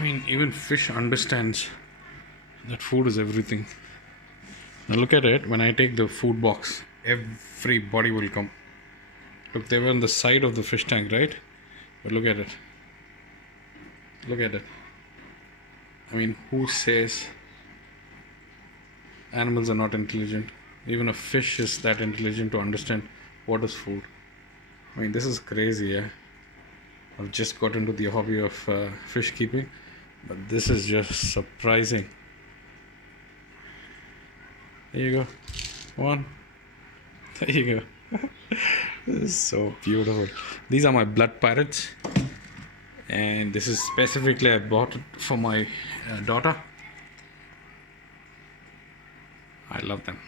mean, even fish understands that food is everything. Now look at it. When I take the food box, everybody will come. Look, they were on the side of the fish tank, right? But look at it. Look at it. I mean, who says animals are not intelligent? Even a fish is that intelligent to understand what is food. I mean, this is crazy, yeah. I've just got into the hobby of fish keeping, but this is just surprising. There you go. One. There you go. This is so beautiful. These are my blood parrots, and this is specifically I bought it for my daughter. I love them.